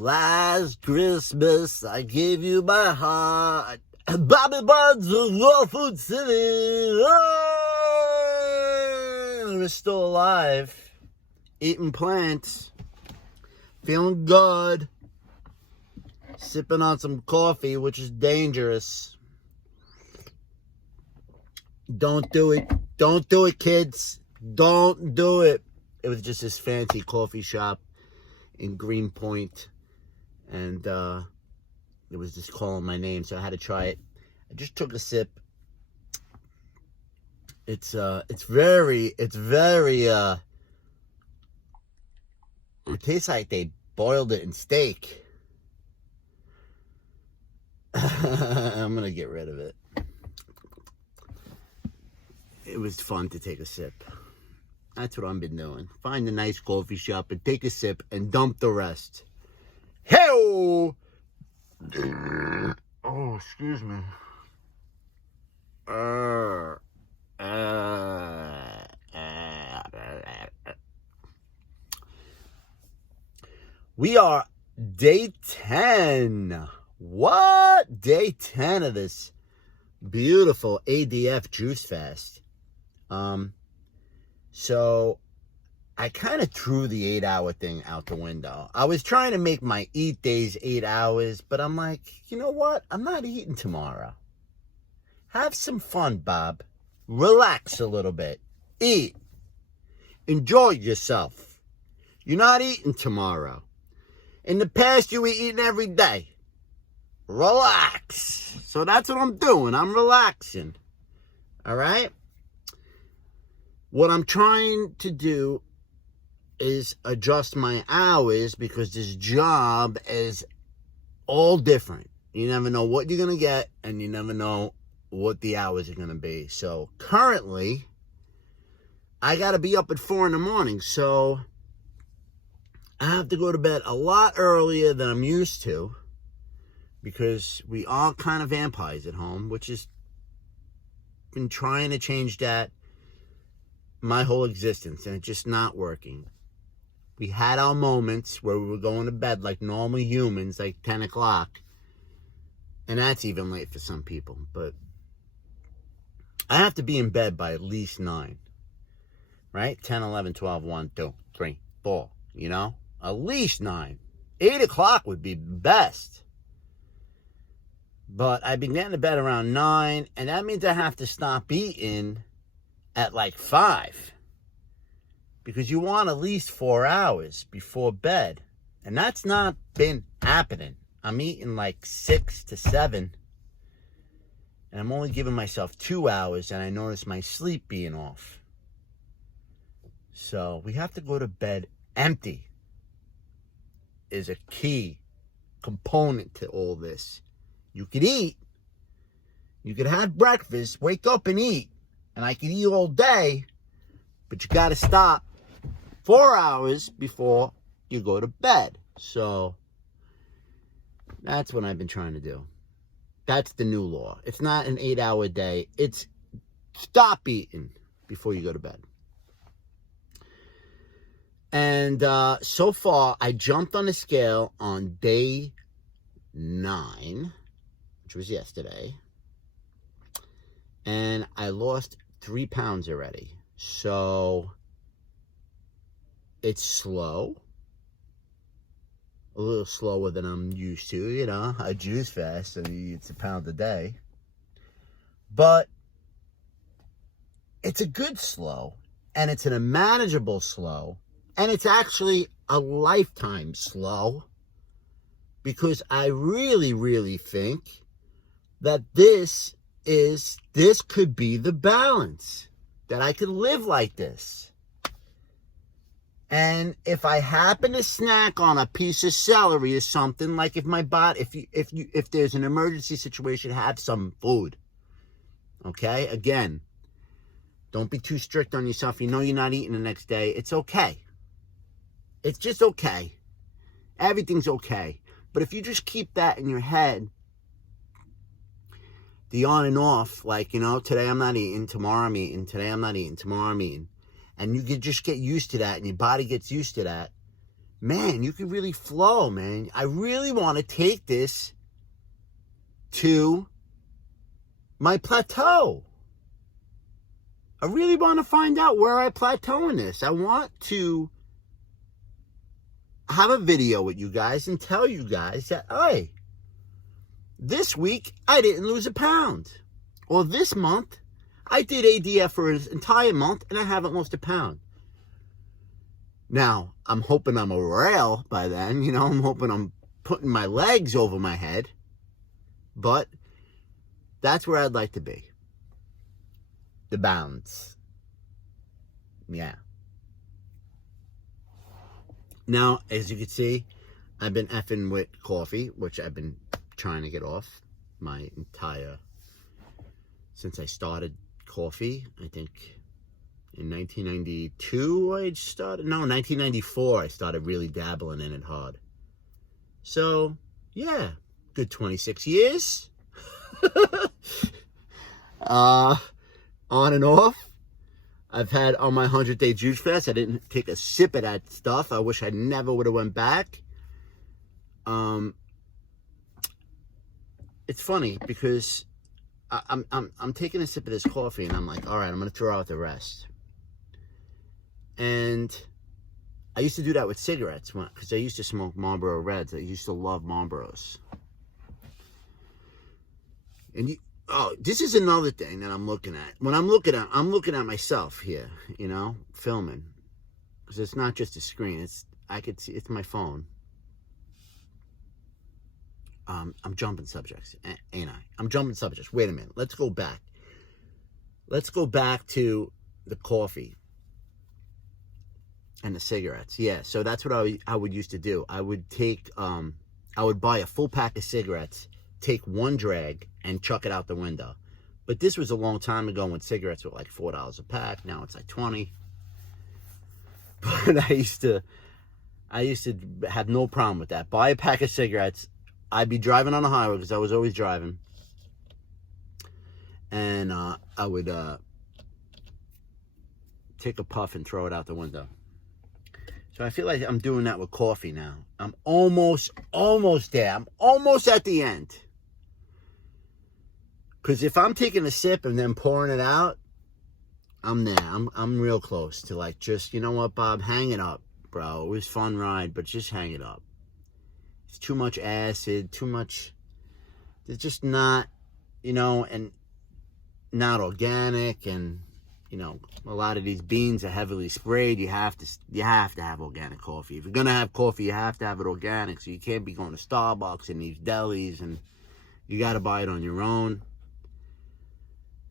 Last Christmas, I gave you my heart. Bobby Buds of Raw Food City. Oh, we're still alive. Eating plants. Feeling good. Sipping on some coffee, which is dangerous. Don't do it. Don't do it, kids. Don't do it. It was just this fancy coffee shop in Greenpoint. And it was just calling my name, so I had to try it. I just took a sip. It's very, it tastes like they boiled it in steak. I'm gonna get rid of it. It was fun to take a sip. That's what I've been doing. Find a nice coffee shop and take a sip and dump the rest. Hey! Oh, excuse me. We are day 10. What? Day 10 of this beautiful ADF juice fast. So I kind of threw the 8-hour thing out the window. I was trying to make my eat days 8 hours, but I'm like, you know what? I'm not eating tomorrow. Have some fun, Bob. Relax a little bit. Eat. Enjoy yourself. You're not eating tomorrow. In the past, you were eating every day. Relax. So that's what I'm doing. I'm relaxing. All right? What I'm trying to do is adjust my hours because this job is all different. You never know what you're going to get, and you never know what the hours are going to be. So currently, I got to be up at 4 in the morning. So I have to go to bed a lot earlier than I'm used to because we are kind of vampires at home, which has been trying to change that my whole existence, and it's just not working. We had our moments where we were going to bed like normal humans, like 10 o'clock. And that's even late for some people. But I have to be in bed by at least 9. Right? 10, 11, 12, 1, 2, 3, 4. You know? At least 9. 8 o'clock would be best. But I've been getting to bed around 9. And that means I have to stop eating at like 5. Because you want at least 4 hours before bed. And that's not been happening. I'm eating like 6 to 7. And I'm only giving myself 2 hours. And I notice my sleep being off. So we have to go to bed empty. Is a key component to all this. You could eat. You could have breakfast. Wake up and eat. And I could eat all day. But you got to stop 4 hours before you go to bed. So that's what I've been trying to do. That's the new law. It's not an 8-hour day. It's stop eating before you go to bed. And so far, I jumped on the scale on day 9, which was yesterday. And I lost 3 pounds already. So it's slow. A little slower than I'm used to, you know. I juice fast, so it's a pound a day. But it's a good slow. And it's a manageable slow. And it's actually a lifetime slow. Because I really, really think that this could be the balance. That I could live like this. And if I happen to snack on a piece of celery or something, like if my body, if there's an emergency situation, have some food. Okay? Again, don't be too strict on yourself. You know you're not eating the next day. It's okay. It's just okay. Everything's okay. But if you just keep that in your head, the on and off, like, you know, today I'm not eating, tomorrow I'm eating, today I'm not eating, tomorrow I'm eating. And you can just get used to that, and your body gets used to that. man, you can really flow, man. I really want to take this to my plateau. I really want to find out where I plateau in this. I want to have a video with you guys and tell you guys that, hey, this week I didn't lose a pound. Or this month, I did ADF for an entire month and I haven't lost a pound. Now, I'm hoping I'm a rail by then. You know, I'm hoping I'm putting my legs over my head. But that's where I'd like to be. The balance. Yeah. Now, as you can see, I've been effing with coffee, which I've been trying to get off since I started coffee. I think in 1992 I started. No, 1994 I started really dabbling in it hard. So, yeah, good 26 years. On and off. I've had on my 100-day juice fast. I didn't take a sip of that stuff. I wish I never would have went back. It's funny because I'm taking a sip of this coffee and I'm like, all right, I'm gonna throw out the rest. And I used to do that with cigarettes because I used to smoke Marlboro Reds. I used to love Marlboros. And this is another thing that I'm looking at. When I'm looking at myself here, you know, filming, because it's not just a screen. I could see it's my phone. I'm jumping subjects, ain't I? I'm jumping subjects. Wait a minute. Let's go back. Let's go back to the coffee and the cigarettes. Yeah. So that's what I would used to do. I would buy a full pack of cigarettes, take one drag, and chuck it out the window. But this was a long time ago when cigarettes were like $4 a pack. Now it's like 20. But I used to have no problem with that. Buy a pack of cigarettes. I'd be driving on the highway because I was always driving. And I would take a puff and throw it out the window. So I feel like I'm doing that with coffee now. I'm almost there. I'm almost at the end. Because if I'm taking a sip and then pouring it out, I'm there. I'm real close to like just, you know what, Bob, hang it up, bro. It was a fun ride, but just hang it up. It's too much acid, too much. It's just not, you know, and not organic, and you know, a lot of these beans are heavily sprayed. You have to have organic coffee. If you're gonna have coffee, you have to have it organic. So you can't be going to Starbucks and these delis, and you got to buy it on your own.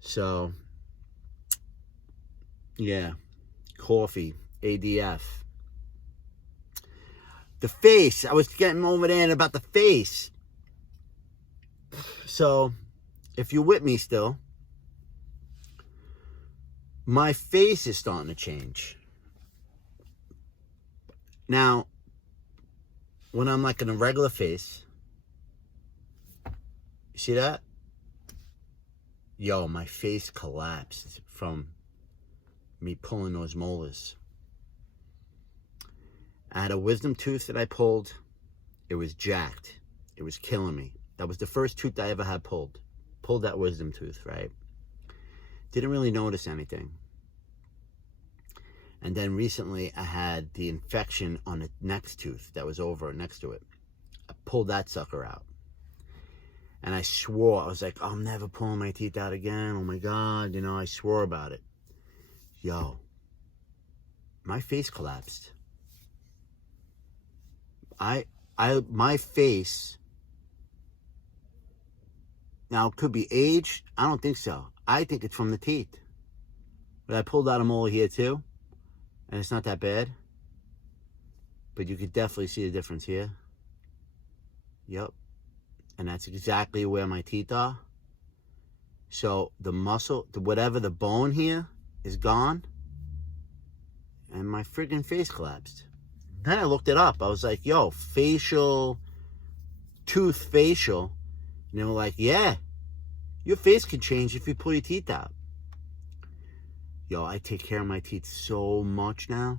So, yeah, coffee, ADF. The face, I was getting over there about the face. So, if you're with me still, my face is starting to change. Now, when I'm like in a regular face, you see that? Yo, my face collapsed from me pulling those molars. I had a wisdom tooth that I pulled. It was jacked. It was killing me. That was the first tooth I ever had pulled. Pulled that wisdom tooth, right? Didn't really notice anything. And then recently I had the infection on the next tooth that was over next to it. I pulled that sucker out. And I swore, I was like, oh, I'm never pulling my teeth out again. Oh my God, you know, I swore about it. Yo, my face collapsed. My face, now it could be age. I don't think so. I think it's from the teeth. But I pulled out a molar here too. And it's not that bad. But you could definitely see the difference here. Yep. And that's exactly where my teeth are. So the muscle, whatever the bone here is gone. And my friggin' face collapsed. Then I looked it up. I was like, yo, tooth facial. And they were like, yeah, your face can change if you pull your teeth out. Yo, I take care of my teeth so much now.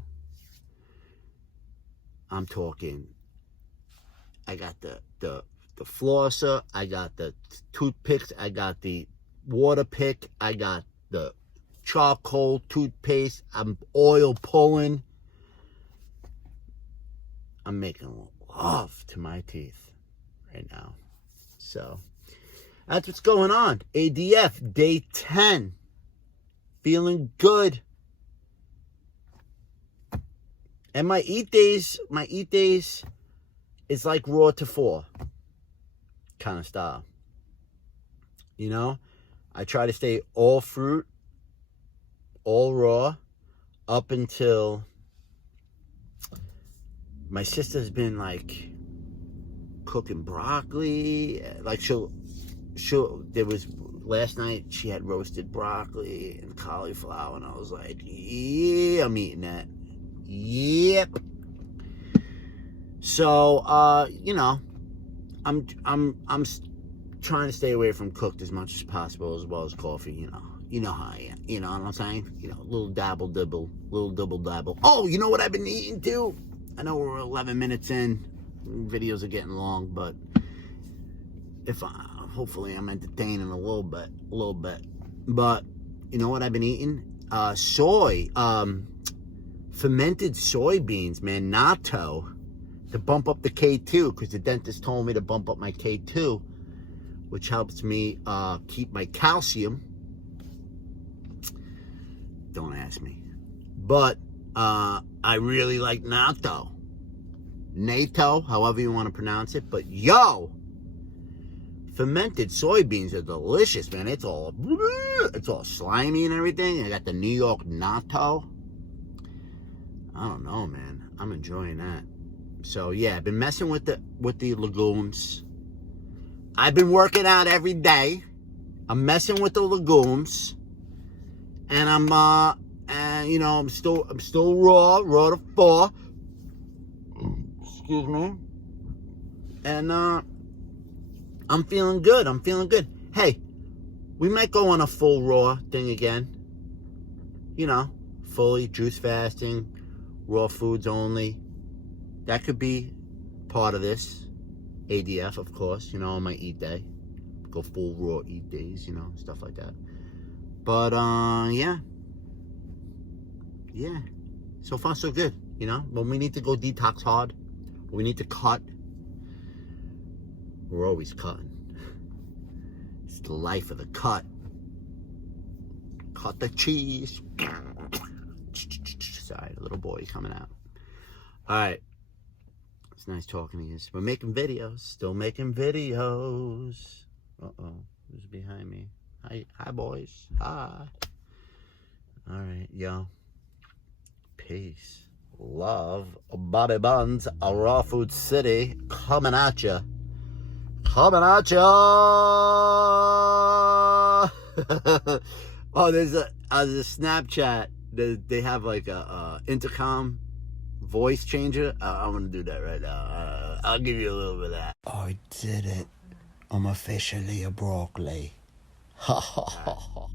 I'm talking, I got the flosser, I got the toothpicks, I got the water pick, I got the charcoal toothpaste, I'm oil pulling. I'm making love to my teeth right now. So that's what's going on. ADF day 10. Feeling good. And my eat days is like raw to 4 kind of style. You know, I try to stay all fruit, all raw, up until my sister's been like cooking broccoli. Like there was last night she had roasted broccoli and cauliflower, and I was like, yeah, I'm eating that. Yep. So, you know, I'm trying to stay away from cooked as much as possible, as well as coffee. You know how I am. You know what I'm saying? You know, little dabble. Oh, you know what I've been eating too? I know we're 11 minutes in. Videos are getting long, but hopefully I'm entertaining a little bit. But you know what I've been eating? Soy. Fermented soybeans, man, natto, to bump up the K2, because the dentist told me to bump up my K2, which helps me keep my calcium. Don't ask me. But I really like natto. Natto, however you want to pronounce it. But yo, fermented soybeans are delicious, man. It's all slimy and everything. I got the New York natto. I don't know, man. I'm enjoying that. So yeah, I've been messing with the legumes. I've been working out every day. I'm messing with the legumes, and you know, I'm still raw to 4. Excuse me. And I'm feeling good. Hey, we might go on a full raw thing again. You know, fully juice fasting. Raw foods only. That could be part of this. ADF, of course, you know, on my eat day. Go full raw eat days, you know, stuff like that. But, yeah. Yeah. So far, so good, you know. When we need to go detox hard, we need to cut. We're always cutting. It's the life of the cut. Cut the cheese. Sorry, the little boy coming out. All right. It's nice talking to you. We're making videos. Still making videos. Uh-oh. Who's behind me? Hi, boys. Hi. All right, yo. Peace. Love. Bobby Buns, a Raw Food City. Coming at ya. Oh, there's a Snapchat. They have like a intercom voice changer. I'm gonna do that right now. I'll give you a little bit of that. I did it. I'm officially a broccoli. Ha ha ha ha.